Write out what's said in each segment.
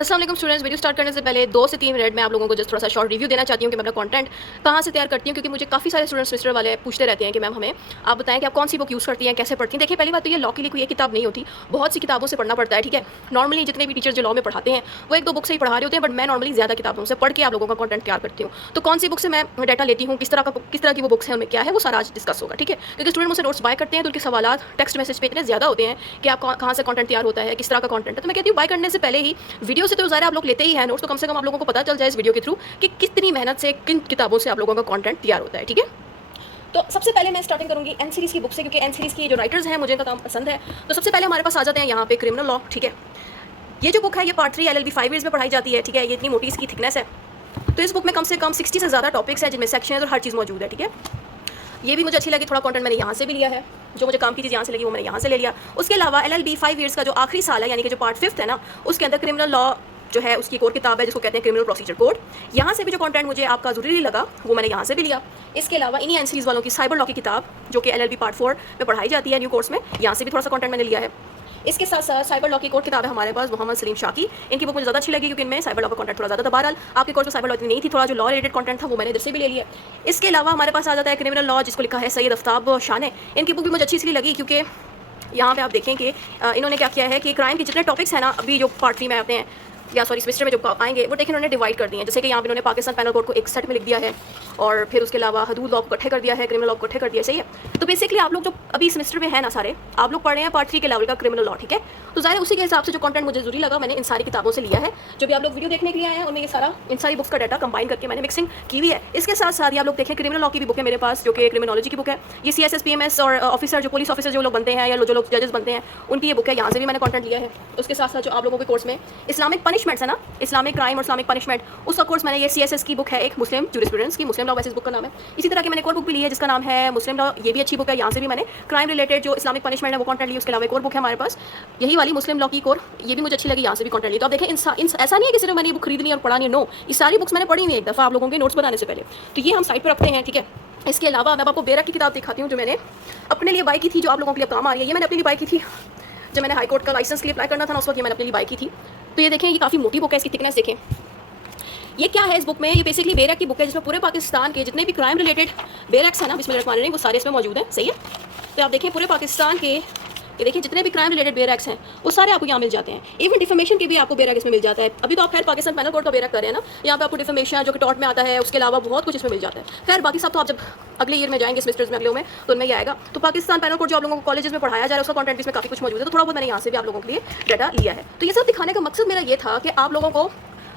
अस्सलाम वालेकुम students. Video start करने से पहले 2 से 3 मिनट मैं आप लोगों को जस्ट थोड़ा सा शॉर्ट रिव्यू देना चाहती हूँ कि मैं अपना कंटेंट कहाँ से तैयार करती हूँ, क्योंकि मुझे काफ़ी सारे स्टूडेंट्स सेमेस्टर वाले पूछते रहते हैं कि मैम हमें आप बताएं कि आप कौन सी बुक यूज़ करती हैं, कैसे पढ़ती हैं। देखिए, पहली बात तो ये लॉ के लिए कोई एक किताब नहीं होती, बहुत सी किताबों से पढ़ना पड़ता है। ठीक है, नॉर्मली जितने भी टीचर जो लॉ में पढ़ाते हैं वो 1-2 बुक से ही पढ़ा रहे होते हैं, बट मैं नॉर्मली ज़्यादा किताबों से पढ़ के आप लोगों का कंटेंट तैयार करती हूँ। तो कौन सी बुक से मैं डाटा लेती हूँ, किस तरह की वो बुक्स हैं, उनमें क्या है, वो सारा आज डिस्कस होगा। ठीक है, क्योंकि स्टूडेंट मुझसे नोट्स बाय करते हैं तो उनके सवाल टेक्स्ट मैसेज पे इतने ज़्यादा होते हैं कि आप कहाँ से कंटेंट तैयार होता है, किस तरह का कंटेंट है। तो मैं कहती हूँ बाय करने से पहले ही वीडियो से तो ज़ाहिर आप लोग लेते ही हैं नोट्स, तो कम से कम आप लोगों को पता चल जाए इस वीडियो के थ्रू कि कितनी मेहनत से किन किताबों से आप लोगों का कंटेंट तैयार होता है। ठीक है, तो सबसे पहले मैं स्टार्टिंग करूंगी एन सीरीज़ की बुक से, क्योंकि एन सीरीज़ की जो राइटर्स हैं मुझे इनका काम पसंद है। तो सबसे पहले हमारे पास आ जाते हैं यहाँ पे क्रिमिनल लॉ। ठीक है, ये जो बुक है ये पार्ट 3 LLB 5 ईयर्स में पढ़ाई जाती है। ठीक है, ये इतनी मोटी इसकी थिकनेस है। तो इस बुक में कम से कम 60 से ज़्यादा टॉपिक्स हैं, जिनमें सेक्शन और हर चीज़ मौजूद है। ठीक है, ये भी मुझे अच्छी लगी, थोड़ा कंटेंट मैंने यहाँ से भी लिया है, जो मुझे काम की चीज़ यहाँ से लगी वो मैंने यहाँ से ले लिया। उसके अलावा LLB 5 ईयर्स का जो आखिरी साल है, यानी कि जो पार्ट 5 है ना, उसके अंदर क्रिमिनल लॉ जो है उसकी एक और किताब है जिसको कहते हैं क्रिमिनल प्रोसीजर कोड। यहाँ से भी जो कंटेंट मुझे आपका ज़रूरी लगा वो मैंने यहाँ से भी लिया। इसके अलावा इन्हीं एन सीरीज़ वालों की साइबर लॉ की किताब जो कि LLB पार्ट 4 में पढ़ाई जाती है न्यू कोर्स में, यहाँ से भी थोड़ा सा कंटेंट मैंने लिया है। इसके साथ साथ साइबर लॉ की एक और किताब है हमारे पास, मोहम्मद सलीम शाह की। इनकी बुक मुझे ज़्यादा अच्छी लगी क्योंकि इनमें साइबर लॉ का कंटेंट थोड़ा ज़्यादा था। बहरहाल आपके कोर्स में साइबर लॉ इतनी नहीं थी, थोड़ा जो लॉ रिलेटेड कंटेंट था वो मैंने इधर से भी ले लिया। इसके अलावा हमारे पास आ जाता है क्रिमिनल लॉ, जिसको लिखा है सैयद आफ्ताब शाह ने। इनकी बुक भी मुझे अच्छी इसलिए लगी क्योंकि यहाँ पे आप देखें कि इन्होंने क्या किया है कि क्राइम के जितने टॉपिक्स हैं ना, अभी जो पार्ट 3 में आते हैं या सॉरी सेमेस्टर में जो आएंगे, वो देखिए उन्होंने डिवाइड कर दिए हैं। जैसे कि यहाँ पे इन्होंने पाकिस्तान पैनल कोड को एक सेट में लिख दिया है, और फिर उसके अलावा हदूद लॉ को इकट्ठे कर दिया है, क्रिमिनल लॉ को इकट्ठे कर दिया। सही है, तो बेसिकली आप लोग जो अभी सेमेस्टर में है ना सारे, आप लोग पढ़ रहे हैं पार्ट 3 के लेवल का क्रिमिनल लॉ। ठीक है, तो ज़ाहिर उसी के हिसाब से जो कंटेंट मुझे जरूरी लगा मैंने इन सारी किताबों से लिया है। जो भी आप लोग वीडियो देखने के लिए आए हैं उनमें ये सारा इन सारी बुक्स का डाटा कंबाइन करके मैंने मिक्सिंग की हुई है। इसके साथ साथ आप लोग देखें क्रिमिनल लॉ की भी बुक है मेरे पास, जो कि क्रिमिनोलॉजी की बुक है। ये CSS PMS और ऑफिसर जो पुलिस ऑफिसर जो लोग बनते हैं या जो लोग जजेस बनते हैं उनकी ये बुक है, यहाँ से भी मैंने कंटेंट लिया है। उसके साथ साथ जो आप लोगों के कोर्स में इस्लामिक पनिशमेंट्स है ना, इस्लामिक क्राइम और इस्लामिक पनिशमेंट, उसका कोर्स मैंने ये CSS की बुक है एक, मुस्लिम जूरिस्प्रूडेंस की, मुस्लिम लॉ वैसे इस बुक का नाम है। इसी तरह की मैंने एक और बुक भी ली है जिसका नाम है मुस्लिम लॉ, ये भी अच्छी बुक है। यहाँ से भी मैंने क्राइम रिलेटेड जो इस्लामिक पनिशमेंट है वो कंटेंट ली। उसके अलावा एक और बुक है हमारे पास यही वाली मुस्लिम लॉ की कोर, ये भी मुझे अच्छी लगी, यहाँ से भी कंटेंट ली। तो आप देखें ऐसा नहीं है कि सिर्फ मैंने ये बुक खरीदनी और पढ़ानी है, नो, ये सारी बुक्स मैंने पढ़ी हुई है एक दफ़ा आप लोगों के नोट्स बनाने से पहले। तो ये हम साइड पर रखते हैं। ठीक है, इसके अलावा मैं आपको बेरक की किताब दिखाती हूँ जो मैंने अपने लिए बाई की थी, जो आप लोगों के लिए काम आ रही है। ये मैंने अपने लिए बाई की थी जब मैंने हाई कोर्ट का लाइसेंस के लिए अप्लाई करना था ना, उस वक्त ये मैंने अपने लिए बाई की थी। तो ये देखें, ये काफ़ी मोटी बुक है, इसकी थिकनेस देखें। ये क्या है इस बुक में, ये बेसिकली बेरक की बुक है जिसमें पूरे पाकिस्तान के जितने भी क्राइम रिलेटेड बेरक्स हैं ना, बिस्मिल्लाह वो सारे इसमें मौजूद हैं। सही है, तो आप देखें पूरे पाकिस्तान के ये देखिए जितने भी क्राइम रिलेटेड बेरक्स हैं वो सारे आपको यहाँ मिल जाते हैं। इवन डिफेमेशन के भी आपको बेरक इसमें मिल जाता है। अभी तो आप खैर पाकिस्तान पैनल कोड का बेरक कर रहे हैं ना, यहाँ पे आपको डिफेमेशन जो कि टॉर्ट में आता है, उसके अलावा बहुत कुछ इसमें मिल जाता है। खैर बाकी सब तो आप जब अगले ईयर में जाएंगे सेमेस्टर्स में अगले में तो उनमें ही आएगा। तो पाकिस्तान पैनल कोड जो आप लोगों को कॉलेजेस में पढ़ाया जा रहा है उसका कंटेंट इसमें काफ़ी कुछ मौजूद है। तो थोड़ा बहुत मैंने यहाँ से भी आप लोगों के लिए डाटा लिया है। तो ये सब दिखाने का मकसद मेरा ये था कि आप लोगों को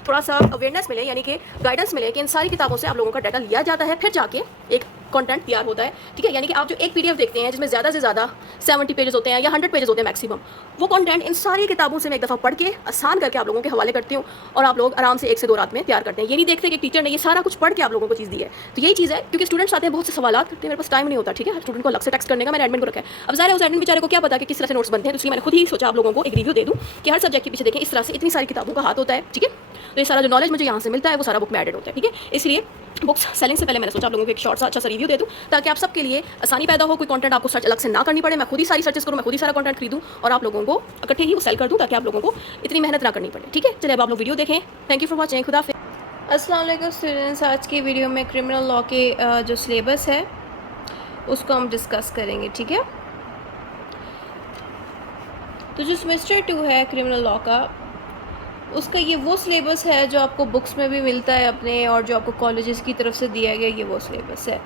थोड़ा सा अवेयरनेस मिले, यानी कि गाइडेंस मिले कि इन सारी किताबों से आप लोगों का डाटा लिया जाता है, फिर जाके एक कंटेंट तैयार होता है। ठीक है, यानी कि आप जो एक PDF देखते हैं जिसमें ज़्यादा से ज़्यादा 70 पेजेस होते हैं या 100 पेजेस होते हैं मैक्सिमम, वो कंटेंट इन सारी किताबों से मैं एक दफ़ा पढ़ के आसान करके आप लोगों के हवाले करती हूँ, और आप लोग आराम से 1 से 2 रात में तैयार करते हैं। ये नहीं देखते कि टीचर ने ये सारा कुछ पढ़ के आप लोगों को चीज़ दी है। तो यही चीज़ है, क्योंकि स्टूडेंट्स आते हैं बहुत से सवाल करते हैं, मेरे पास टाइम नहीं होता। ठीक है, स्टूडेंट को अलग से टेक्स्ट करने का मैंने एडमिन को रखा है। अब ज़ाहिर है उस एडमिन बेचारे को क्या पता कि किस तरह से नोट्स बनते हैं, तो इसलिए मैंने खुद ही सोचा आप लोगों को एक रिव्यू दे दूँ कि हर सब्जेक्ट के पीछे देखें इस तरह से इतनी सारी किताबों का हाथ होता है। ठीक है, तो ये सारा जो नॉलेज मुझे यहाँ से मिलता है वो सारा बुक में एडेड होता है। ठीक है, इसलिए बुक्स सेलिंग से पहले मैंने सोचा आप लोगों को एक शॉर्ट सा अच्छा सा रिव्यू दे दूँ ताकि आप सबके लिए आसानी पैदा हो, कोई कंटेंट आपको सर्च अलग से ना करनी पड़े, मैं खुद ही सारी सर्चेस करूँ, मैं खुद ही सारा कंटेंट खरीदूँ और आप लोगों को इकट्ठे ही वो सेल कर दूँ ताकि आप लोगों को इतनी मेहनत ना करनी पड़े। ठीक है, चलिए अब आप लोग वीडियो देखें। थैंक यू फॉर वॉचिंग, खुदा हाफिज़। अस्सलाम वालेकुम स्टूडेंट्स, आज की वीडियो में क्रिमिनल लॉ के जो सिलेबस है उसको हम डिस्कस करेंगे। ठीक है, तो जो सेमेस्टर 2 है क्रिमिनल लॉ का, उसका ये वो सिलेबस है जो आपको बुक्स में भी मिलता है अपने, और जो आपको कॉलेजेस की तरफ से दिया गया ये वो सिलेबस है।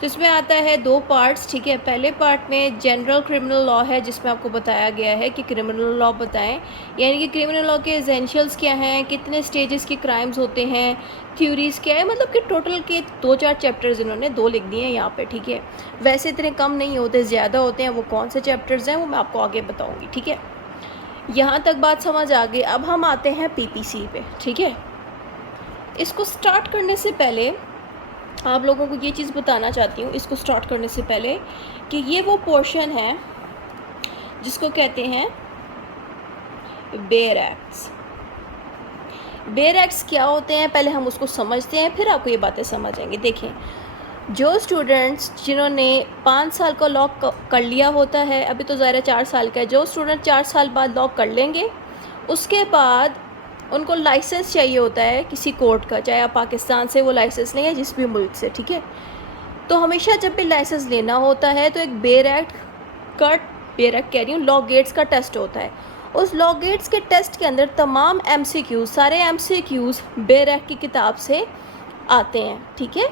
तो इसमें आता है 2 पार्ट्स। ठीक है, पहले पार्ट में जनरल क्रिमिनल लॉ है जिसमें आपको बताया गया है कि क्रिमिनल लॉ बताएं, यानी कि क्रिमिनल लॉ के एसेंशियल्स क्या हैं, कितने स्टेजेस के क्राइम्स होते हैं, थ्योरीज़ क्या है, मतलब कि टोटल के 2-4 चैप्टर्स इन्होंने 2 लिख दिए हैं यहाँ पे। ठीक है, वैसे इतने कम नहीं होते, ज़्यादा होते हैं। वो कौन से चैप्टर्स हैं वो मैं आपको आगे बताऊँगी। ठीक है, यहाँ तक बात समझ आ गई। अब हम आते हैं PPC पे। ठीक है, इसको स्टार्ट करने से पहले आप लोगों को ये चीज़ बताना चाहती हूँ, इसको स्टार्ट करने से पहले, कि ये वो पोर्शन है जिसको कहते हैं बेयर एक्ट्स। बेयर एक्ट्स क्या होते हैं पहले हम उसको समझते हैं, फिर आपको ये बातें समझ आएंगी। देखें, जो स्टूडेंट्स जिन्होंने 5 साल का लॉ कर लिया होता है, अभी तो ज़ाहिर है 4 साल का है, जो स्टूडेंट 4 साल बाद लॉ कर लेंगे उसके बाद उनको लाइसेंस चाहिए होता है किसी कोर्ट का, चाहे आप पाकिस्तान से वो लाइसेंस लें या जिस भी मुल्क से, ठीक है। तो हमेशा जब भी लाइसेंस लेना होता है तो एक बेयर एक्ट कह रही हूँ, लॉ गेट्स का टेस्ट होता है। उस लॉ गेट्स के टेस्ट के अंदर तमाम MCQs, सारे MCQs बेयर एक्ट की किताब से आते हैं, ठीक है।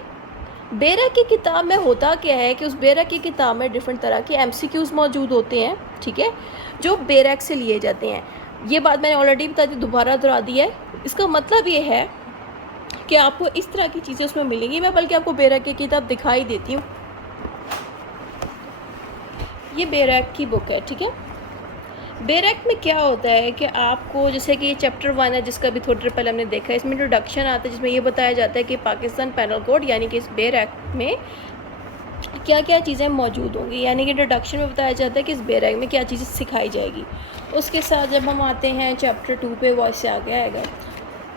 बेयर एक्ट की किताब में होता क्या है कि उस बेयर एक्ट की किताब में डिफरेंट तरह के MCQs मौजूद होते हैं, ठीक है, जो बेयर एक्ट से लिए जाते हैं। ये बात मैंने ऑलरेडी बता दी, दोबारा दोहरा दी है। इसका मतलब ये है कि आपको इस तरह की चीज़ें उसमें मिलेंगी। मैं बल्कि आपको बेयर एक्ट की किताब दिखाई देती हूँ। ये बेयर एक्ट की बुक है, ठीक है। बेयर एक्ट में क्या होता है कि आपको, जैसे कि चैप्टर 1 है जिसका भी थोड़ी देर पहले हमने देखा है, इसमें इंट्रोडक्शन आता है जिसमें ये बताया जाता है कि पाकिस्तान पैनल कोड यानी कि इस बेयर एक्ट में क्या क्या चीज़ें मौजूद होंगी। यानी कि इंट्रोडक्शन में बताया जाता है कि इस बेयर एक्ट में क्या चीज़ें सिखाई जाएगी। उसके साथ जब हम आते हैं चैप्टर 2 पे, वो इससे आगे आएगा।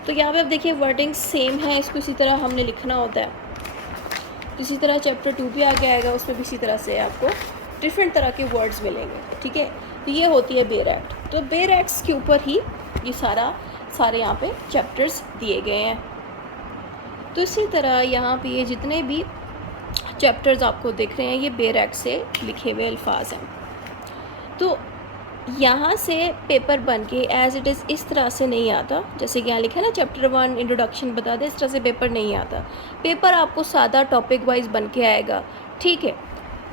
तो यहाँ पे आप देखिए वर्डिंग सेम है, इसको इसी तरह हमने लिखना होता है। इसी तरह चैप्टर 2 भी आगे आएगा, उसमें भी इसी तरह से आपको डिफरेंट तरह के वर्ड्स मिलेंगे, ठीक है। तो ये होती है बेयर एक्ट। तो बेयर एक्ट्स के ऊपर ही ये सारे यहाँ पे चैप्टर्स दिए गए हैं। तो इसी तरह यहाँ पे ये जितने भी चैप्टर्स आपको दिख रहे हैं ये बेयर एक्ट से लिखे हुए अल्फाज हैं। तो यहाँ से पेपर बन के एज़ इट इज़ इस तरह से नहीं आता, जैसे कि यहाँ लिखा है ना चैप्टर 1 इंट्रोडक्शन बता दे, इस तरह से पेपर नहीं आता। पेपर आपको सादा टॉपिक वाइज बन के आएगा, ठीक है।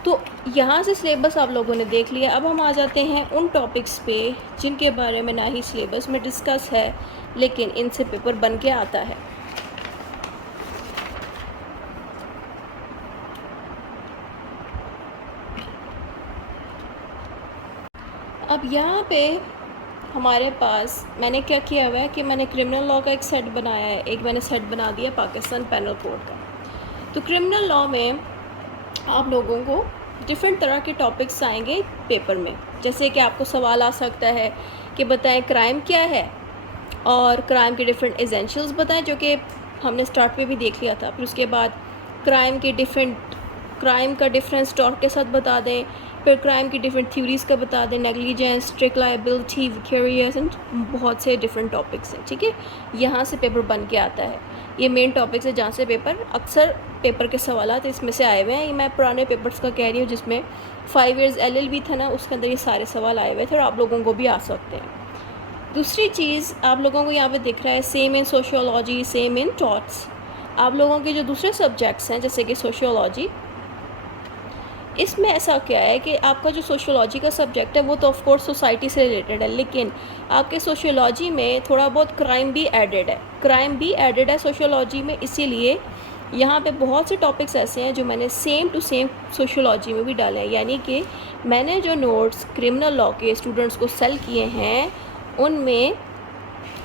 तो यहाँ से सिलेबस आप लोगों ने देख लिया। अब हम आ जाते हैं उन टॉपिक्स पे जिनके बारे में ना ही सिलेबस में डिस्कस है लेकिन इनसे पेपर बन के आता है। अब यहाँ पे हमारे पास मैंने क्या किया हुआ है कि मैंने क्रिमिनल लॉ का एक सेट बनाया है, एक मैंने सेट बना दिया पाकिस्तान पैनल कोड का। तो क्रिमिनल लॉ में आप लोगों को डिफरेंट तरह के टॉपिक्स आएंगे पेपर में। जैसे कि आपको सवाल आ सकता है कि बताएं क्राइम क्या है और क्राइम के डिफरेंट एसेंशियल्स बताएं, जो कि हमने स्टार्ट पे भी देख लिया था। फिर उसके बाद क्राइम का डिफरेंस टॉर्ट के साथ बता दें। फिर क्राइम की डिफरेंट थ्योरीज़ का बता दें, negligence, strict liability, vicarious and बहुत से डिफरेंट टॉपिक्स हैं, ठीक है। यहाँ से पेपर बन के आता है। ये मेन टॉपिक्स है जहाँ से अक्सर पेपर के सवाल इसमें से आए हुए हैं। ये मैं पुराने पेपर्स का कह रही हूँ जिसमें 5 इयर्स LLB था ना, उसके अंदर ये सारे सवाल आए हुए थे और आप लोगों को भी आ सकते हैं। दूसरी चीज़ आप लोगों को यहाँ पे दिख रहा है same in sociology, same in torts. आप लोगों के जो दूसरे सब्जेक्ट्स हैं जैसे कि सोशियोलॉजी, इसमें ऐसा क्या है कि आपका जो सोशियोलॉजी का सब्जेक्ट है वो तो ऑफ कोर्स सोसाइटी से रिलेटेड है, लेकिन आपके सोशियोलॉजी में थोड़ा बहुत क्राइम भी एडेड है सोशियोलॉजी में। इसीलिए यहाँ पे बहुत से टॉपिक्स ऐसे हैं जो मैंने सेम टू सेम सोशियोलॉजी में भी डाले हैं। यानी कि मैंने जो नोट्स क्रिमिनल लॉ के स्टूडेंट्स को सेल किए हैं उनमें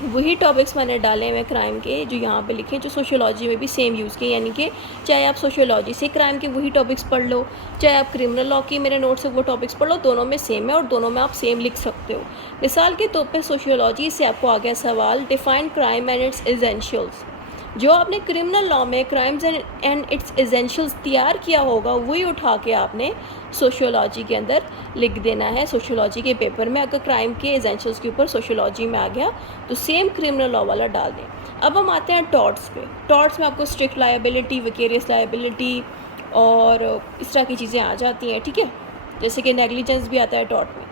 वही टॉपिक्स मैंने डाले हुए क्राइम के जो यहाँ पे लिखे, जो सोशियोलॉजी में भी सेम यूज़ किए। यानी कि चाहे आप सोशियोलॉजी से क्राइम के वही टॉपिक्स पढ़ लो, चाहे आप क्रिमिनल लॉ की मेरे नोट से वो टॉपिक्स पढ़ लो, दोनों में सेम है और दोनों में आप सेम लिख सकते हो। मिसाल के तौर पे सोशियोलॉजी से आपको आ गया सवाल define crime and it's essentials. जो आपने क्रिमिनल लॉ में क्राइम्स एंड इट्स एसेंशियल्स तैयार किया होगा वही उठा के आपने सोशियोलॉजी के अंदर लिख देना है। सोशियोलॉजी के पेपर में अगर क्राइम के एसेंशियल्स के ऊपर सोशियोलॉजी में आ गया तो सेम क्रिमिनल लॉ वाला डाल दें। अब हम आते हैं टॉर्ट्स पे। टॉर्ट्स में आपको स्ट्रिक्ट लायबिलिटी, विकेरियस लायबिलिटी और इस तरह की चीज़ें आ जाती हैं, ठीक है। जैसे कि नेग्लिजेंस भी आता है टॉर्ट में।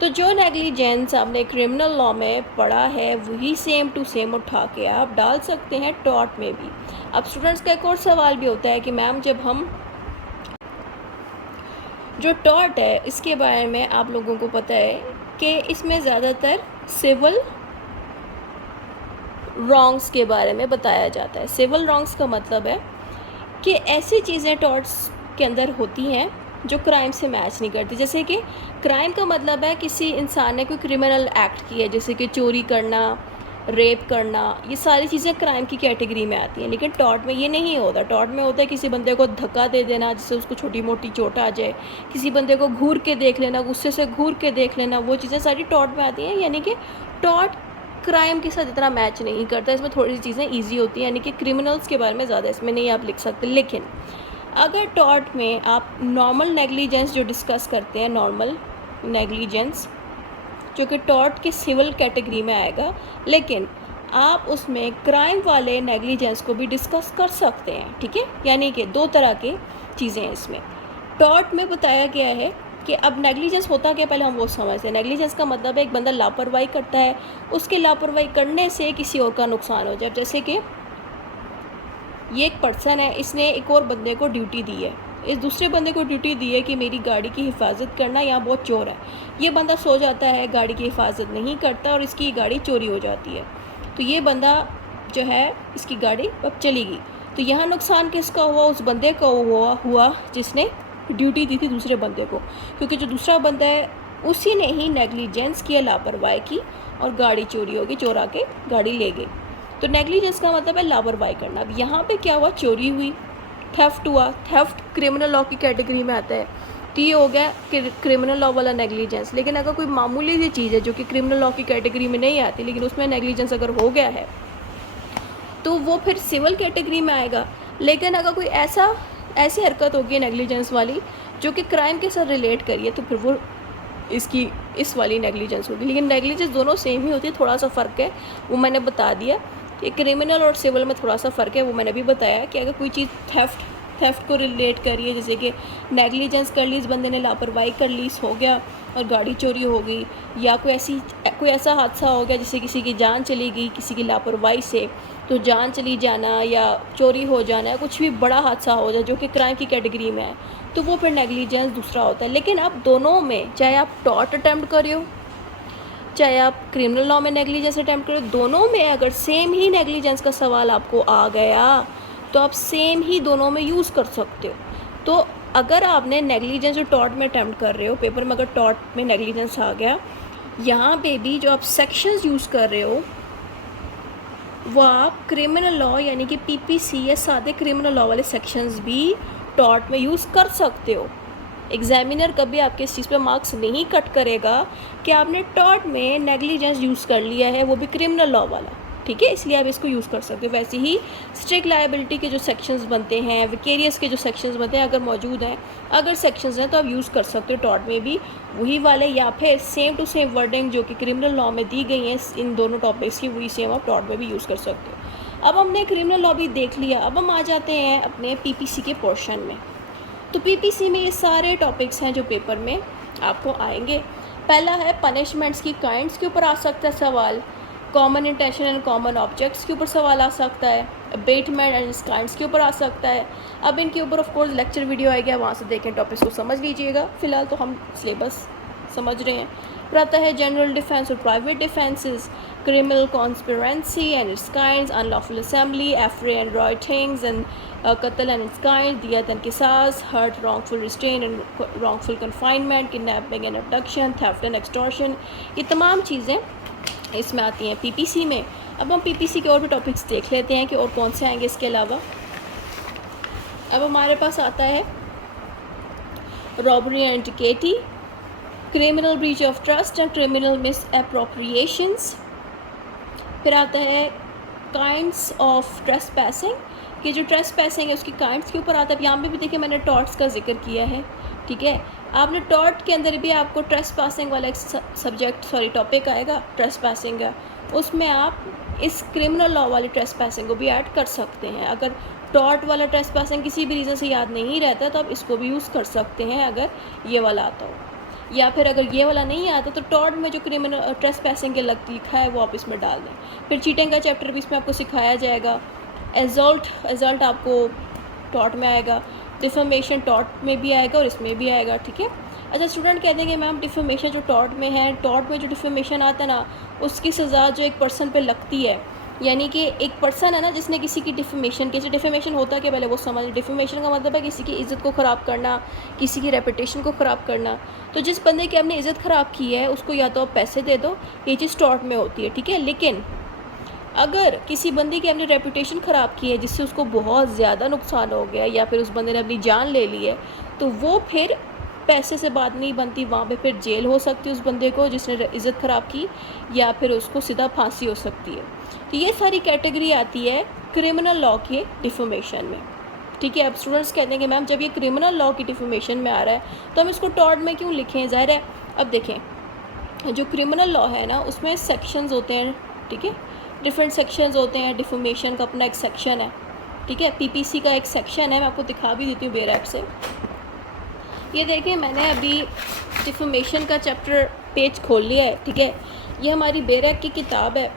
तो जो नेग्लिजेंस आपने क्रिमिनल लॉ में पढ़ा है वही सेम टू सेम उठा के आप डाल सकते हैं टॉर्ट में भी। अब स्टूडेंट्स का एक और सवाल भी होता है कि मैम जब हम जो टॉर्ट है इसके बारे में आप लोगों को पता है कि इसमें ज़्यादातर सिविल रॉन्ग्स के बारे में बताया जाता है। सिविल रॉन्ग्स का मतलब है कि ऐसी चीज़ें टॉर्ट्स के अंदर होती हैं जो क्राइम से मैच नहीं करती। जैसे कि क्राइम का मतलब है किसी इंसान ने कोई क्रिमिनल एक्ट किया, जैसे कि चोरी करना, रेप करना, ये सारी चीज़ें क्राइम की कैटेगरी में आती हैं। लेकिन टॉर्ट में ये नहीं होता। टॉर्ट में होता है किसी बंदे को धक्का दे देना जिससे उसको छोटी मोटी चोट आ जाए, किसी बंदे को घूर के देख लेना, गुस्से से घूर के देख लेना, वो चीज़ें सारी टॉर्ट में आती हैं। यानी कि टॉर्ट क्राइम के साथ इतना मैच नहीं करता, इसमें थोड़ी सी चीज़ें ईजी होती हैं। यानी कि क्रिमिनल्स के बारे में ज़्यादा इसमें नहीं आप लिख सकते। लेकिन अगर टॉर्ट में आप नॉर्मल नेग्लिजेंस जो डिस्कस करते हैं, नॉर्मल नेग्लिजेंस जो कि टॉर्ट के सिविल कैटेगरी में आएगा, लेकिन आप उसमें क्राइम वाले नेग्लिजेंस को भी डिस्कस कर सकते हैं, ठीक है। यानी कि दो तरह के चीज़ें हैं इसमें। टॉर्ट में बताया गया है कि अब नेग्लिजेंस होता क्या, पहले हम वो समझते हैं। नेग्लिजेंस का मतलब है एक बंदा लापरवाही करता है, उसके लापरवाही करने से किसी और का नुकसान हो जाए। जैसे कि ये एक पर्सन है, इसने एक और बंदे को ड्यूटी दी है, इस दूसरे बंदे को ड्यूटी दी है कि मेरी गाड़ी की हिफाजत करना, यहाँ बहुत चोर है। ये बंदा सो जाता है, गाड़ी की हिफाजत नहीं करता और इसकी गाड़ी चोरी हो जाती है। तो ये बंदा जो है, इसकी गाड़ी अब चली गई। तो यहाँ नुकसान किसका हुआ? उस बंदे का हुआ जिसने ड्यूटी दी थी दूसरे बंदे को, क्योंकि जो दूसरा बंदा है उसी ने ही नेग्लिजेंस किया, लापरवाही की और गाड़ी चोरी होगी, चोर आके गाड़ी ले गए। तो नेग्लिजेंस का मतलब है लापरवाही करना। अब यहाँ पे क्या हुआ? चोरी हुई, थेफ्ट हुआ। थेफ्ट क्रिमिनल लॉ की कैटेगरी में आता है। तो ये हो गया क्रिमिनल लॉ वाला नेग्लिजेंस। लेकिन अगर कोई मामूली सी चीज़ है जो कि क्रिमिनल लॉ की कैटेगरी में नहीं आती, लेकिन उसमें नेग्लिजेंस अगर हो गया है तो वो फिर सिविल कैटेगरी में आएगा। लेकिन अगर कोई ऐसी हरकत होगी नेग्लिजेंस वाली जो कि क्राइम के साथ रिलेट करिए, तो फिर वो इस वाली नेग्लिजेंस होगी। लेकिन नेग्लिजेंस दोनों सेम ही होती है, थोड़ा सा फ़र्क है, वो मैंने बता दिया कि क्रिमिनल और सिविल में थोड़ा सा फ़र्क है, वो मैंने भी बताया कि अगर कोई चीज़ थेफ्ट को रिलेट करिए, जैसे कि नेग्लिजेंस कर ली, इस बंदे ने लापरवाही कर ली, हो गया और गाड़ी चोरी हो गई, या कोई ऐसा हादसा हो गया जिससे किसी की जान चली गई किसी की लापरवाही से, तो जान चली जाना या चोरी हो जाना, कुछ भी बड़ा हादसा हो जाए जो कि क्राइम की कैटेगरी में है, तो वो फिर नेग्लिजेंस दूसरा होता है। लेकिन अब दोनों में, चाहे आप टॉर्ट अटैम्प्ट कर हो, चाहे आप क्रिमिनल लॉ में नेग्लिजेंस अटैम्प्ट करो, दोनों में अगर सेम ही नेग्लिजेंस का सवाल आपको आ गया तो आप सेम ही दोनों में यूज़ कर सकते हो। तो अगर आपने नेग्लिजेंस जो टॉर्ट में अटैम्प्ट कर रहे हो, पेपर में अगर टॉर्ट में नेग्लिजेंस आ गया, यहाँ पे भी जो आप सेक्शंस यूज़ कर रहे हो वो आप क्रिमिनल लॉ यानी कि पीपीसी या सादे क्रिमिनल लॉ वाले सेक्शंस भी टॉर्ट में यूज़ कर सकते हो। एग्जामिनर कभी आपके इस चीज़ पे मार्क्स नहीं कट करेगा कि आपने टॉर्ट में नेग्लिजेंस यूज़ कर लिया है, वो भी क्रिमिनल लॉ वाला, ठीक है। इसलिए आप इसको यूज़ कर सकते हो। वैसे ही स्ट्रिक्ट लायबिलिटी के जो सेक्शंस बनते हैं, विकेरियस के जो सेक्शंस बनते हैं, अगर मौजूद हैं, अगर सेक्शंस हैं, तो आप यूज़ कर सकते हो टॉर्ट में भी वही वाले, या फिर सेम टू सेम वर्डिंग जो कि क्रिमिनल लॉ में दी गई हैं इन दोनों टॉपिक्स की, वही सेम आप टॉर्ट में भी यूज़ कर सकते हो। अब हमने क्रिमिनल लॉ भी देख लिया, अब हम आ जाते हैं अपने पीपीसी के पोर्शन में। तो पीपीसी में ये सारे टॉपिक्स हैं जो पेपर में आपको आएंगे। पहला है पनिशमेंट्स की काइंड्स के ऊपर आ सकता है सवाल, common intention and common objects के ऊपर सवाल आ सकता है, अबेटमेंट एंड इट्स काइंड्स के ऊपर आ सकता है। अब इनके ऊपर ऑफ कोर्स लेक्चर वीडियो आएगा, वहाँ से देखें, टॉपिक्स को समझ लीजिएगा। फिलहाल तो हम सिलेबस समझ रहे हैं। फिर आता है जनरल डिफेंस और private defences, criminal conspiracy and its kinds, unlawful assembly, affray and riotings and कत्ल एंड इट्स काइंड, दियत एंड किसास, hurt, wrongful restraint and wrongful confinement, kidnapping and abduction, theft and extortion, ये तमाम चीज़ें इसमें आती हैं पीपीसी में। अब हम पीपीसी के और भी टॉपिक्स देख लेते हैं कि और कौन से आएंगे इसके अलावा। अब हमारे पास आता है robbery and dacoity, criminal breach of trust and criminal misappropriations. फिर आता है काइंड्स ऑफ ट्रेसपैसिंग, कि जो ट्रेसपैसिंग है उसकी काइंड्स के ऊपर आता है। अब यहाँ पे भी देखिए मैंने टॉर्ट्स का जिक्र किया है, ठीक है। आपने टॉर्ट के अंदर भी आपको ट्रेसपैसिंग वाला एक टॉपिक आएगा ट्रेसपैसिंग का, उसमें आप इस क्रिमिनल लॉ वाले ट्रेसपैसिंग को भी ऐड कर सकते हैं। अगर टॉर्ट वाला ट्रेसपैसिंग किसी भी रीज़न से याद नहीं रहता तो आप इसको भी यूज़ कर सकते हैं अगर ये वाला आता हो, या फिर अगर ये वाला नहीं आता तो टॉर्ट में जो क्रिमिनल ट्रेसपैसिंग के लिखा है वो आप इसमें डाल दें। फिर चीटिंग का चैप्टर भी इसमें आपको सिखाया जाएगा। एजल्ट आपको टॉर्ट में आएगा, डिफेमेशन टॉर्ट में भी आएगा और इसमें भी आएगा, ठीक है। अच्छा, स्टूडेंट कहते हैं कि मैम डिफेमेशन जो टॉर्ट में है, टॉर्ट में जो डिफेमेशन आता है ना, उसकी सज़ा जो एक पर्सन पे लगती है, यानी कि एक पर्सन है ना जिसने किसी की डिफेमेशन की, डिफेमेशन होता है कि पहले वो समझ, डिफेमेशन का मतलब है किसी की इज़्ज़त को ख़राब करना, किसी की रेपुटेशन को ख़राब करना। तो जिस बंदे की आपने इज़्ज़त ख़राब की है उसको या तो आप पैसे दे दो, ये चीज़ टॉर्ट में होती है, ठीक है। लेकिन अगर किसी बंदे की आपने रेपुटेशन ख़राब की है जिससे उसको बहुत ज़्यादा नुकसान हो गया, या फिर उस बंदे ने अपनी जान ले ली है, तो वो फिर पैसे से बात नहीं बनती, वहाँ पे फिर जेल हो सकती है उस बंदे को जिसने इज़्ज़त ख़राब की, या फिर उसको सीधा फांसी हो सकती है। तो ये सारी कैटेगरी आती है क्रिमिनल लॉ के डिफेमेशन में, ठीक है। अब स्टूडेंट्स कहते हैं कि मैम जब ये क्रिमिनल लॉ की डिफेमेशन में आ रहा है तो हम इसको टॉर्ट में क्यों लिखें, ज़ाहिर है। अब देखें, जो क्रिमिनल लॉ है ना उसमें सेक्शंस होते हैं, ठीक है। डिफरेंट सेक्शंस होते हैं। डिफॉर्मेशन का अपना एक सेक्शन है, ठीक है। पीपीसी का एक सेक्शन है, मैं आपको दिखा भी देती हूँ बेरैप से। ये देखिए मैंने अभी डिफॉर्मेशन का चैप्टर पेज खोल लिया है, ठीक है। ये हमारी बेरैप की किताब है।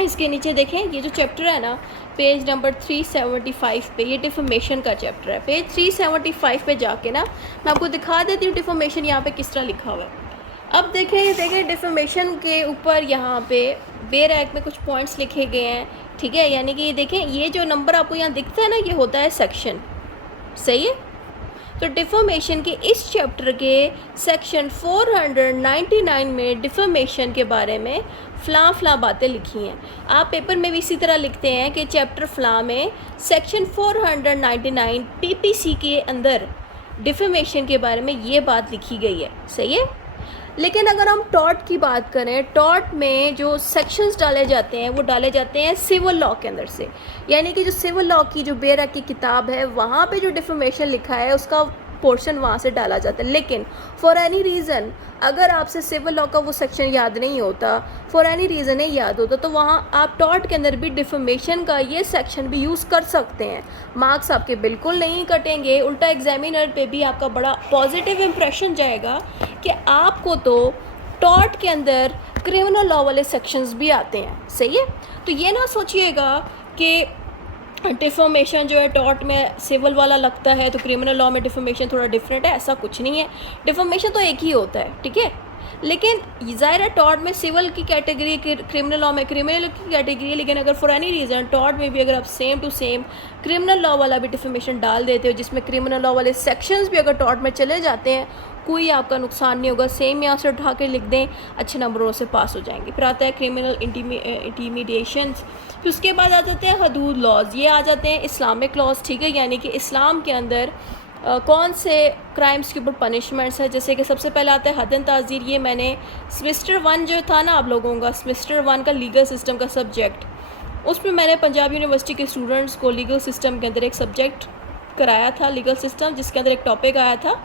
इसके नीचे देखें ये जो चैप्टर है ना, पेज नंबर 375 पे ये डिफॉर्मेशन का चैप्टर है। पेज 375 पे जाके ना मैं आपको दिखा देती हूँ डिफॉर्मेशन यहाँ पे किस तरह लिखा हुआ है। अब देखें, ये देखें डिफॉर्मेशन के ऊपर यहाँ पे बेरैप में कुछ पॉइंट्स लिखे गए हैं, ठीक है। यानी कि ये देखें, ये जो नंबर आपको यहाँ दिखता है ना, ये होता है सेक्शन, सही है। तो डिफॉर्मेशन के इस चैप्टर के सेक्शन 499 में डिफॉर्मेशन के बारे में फ़लाँ बातें लिखी हैं। आप पेपर में भी इसी तरह लिखते हैं कि चैप्टर फ़लाँ में सेक्शन 499 पीपीसी के अंदर डिफॉर्मेशन के बारे में ये बात लिखी गई है, सही है। लेकिन अगर हम टॉट की बात करें, टॉट में जो सेक्शंस डाले जाते हैं वो डाले जाते हैं सिविल लॉ के अंदर से। यानी कि जो सिविल लॉ की जो बेरैप की किताब है वहाँ पे जो डिफॉर्मेशन लिखा है उसका पोर्शन वहाँ से डाला जाता है। लेकिन फॉर एनी रीज़न अगर आपसे सिविल लॉ का वो सेक्शन याद नहीं होता, फॉर एनी रीज़न नहीं याद होता, तो वहाँ आप टॉट के अंदर भी डिफॉर्मेशन का ये सेक्शन भी यूज़ कर सकते हैं। मार्क्स आपके बिल्कुल नहीं कटेंगे, उल्टा एग्जामिनर पे भी आपका बड़ा पॉजिटिव इम्प्रेशन जाएगा कि आपको तो टॉट के अंदर क्रिमिनल लॉ वाले सेक्शंस भी आते हैं, सही है। तो ये ना सोचिएगा कि डिफॉर्मेशन जो है टॉट में सिविल वाला लगता है तो क्रिमिनल लॉ में डिफॉर्मेशन थोड़ा डिफरेंट है, ऐसा कुछ नहीं है। डिफॉर्मेशन तो एक ही होता है, ठीक है। लेकिन ज़ाहिर है टॉट में सिविल की कैटेगरी, क्रिमिनल लॉ में क्रिमिनल की कैटेगरी है। लेकिन अगर फॉर एनी रीज़न टॉट में भी अगर आप same to same criminal law वाला भी डिफॉर्मेशन डाल देते हो, जिसमें क्रिमिनल लॉ वाले सेक्शंस भी अगर टॉट में चले जाते हैं, कोई आपका नुकसान नहीं होगा। सेम यहाँ से उठा के लिख दें, अच्छे नंबरों से पास हो जाएंगे। फिर आता है क्रिमिनल इंटीमिडेशंस, फिर उसके बाद आ जाते हैं हदूद लॉज, ये आ जाते हैं इस्लामिक लॉज, ठीक है। यानी कि इस्लाम के अंदर कौन से क्राइम्स के ऊपर पनिशमेंट्स है। जैसे कि सबसे पहले आता है हदन ताज़ीर। ये मैंने सेमेस्टर 1 जो था ना आप लोगों का, सेमेस्टर 1 का लीगल सिस्टम का सब्जेक्ट, उसमें मैंने पंजाब यूनिवर्सिटी के स्टूडेंट्स को लीगल सिस्टम के अंदर एक सब्जेक्ट कराया था, लीगल सिस्टम, जिसके अंदर एक टॉपिक आया था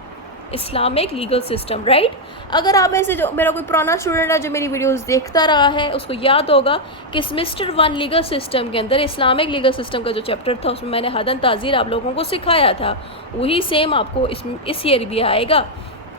इस्लामिक लीगल सिस्टम, राइट। अगर आप में से जो मेरा कोई पुराना स्टूडेंट है जो मेरी वीडियोस देखता रहा है, उसको याद होगा कि सेमेस्टर 1 लीगल सिस्टम के अंदर इस्लामिक लीगल सिस्टम का जो चैप्टर था उसमें मैंने हदन ताज़ीर आप लोगों को सिखाया था। वही सेम आपको इस ईयर भी आएगा।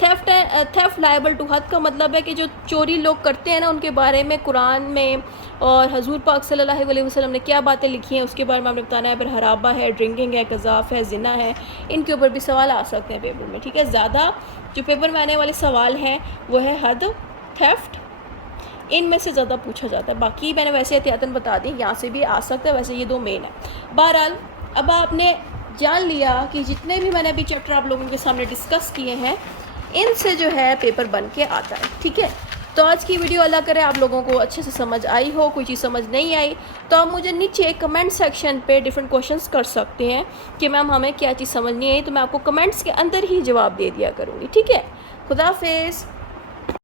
थेफ्ट लायबल टू हद का मतलब है कि जो चोरी लोग करते हैं ना, उनके बारे में कुरान में और हजूर पाक सल्लल्लाहु अलैहि वसल्लम ने क्या बातें लिखी हैं उसके बारे में आपने बताना है। फिर हराबा है, ड्रिंकिंग है, कज़ाफ़ है, ज़िना है, इनके ऊपर भी सवाल आ सकते हैं पेपर में, ठीक है। ज़्यादा जो पेपर में आने वाले सवाल हैं वो है हद, थेफ्ट, इनमें से ज़्यादा पूछा जाता है। बाकी मैंने वैसे एहतियातन बता दी, यहाँ से भी आ सकता है, वैसे ये 2 मेन है। बहरहाल अब आपने जान लिया कि जितने भी मैंने अभी चैप्टर आप लोगों के सामने डिस्कस किए हैं, इनसे जो है पेपर बन के आता है, ठीक है। तो आज की वीडियो अल्लाह करे आप लोगों को अच्छे से समझ आई हो। कोई चीज़ समझ नहीं आई तो आप मुझे नीचे कमेंट सेक्शन पे डिफरेंट क्वेश्चंस कर सकते हैं कि मैम हमें क्या चीज़ समझ नहीं आई, तो मैं आपको कमेंट्स के अंदर ही जवाब दे दिया करूँगी, ठीक है। खुदा हाफिज़।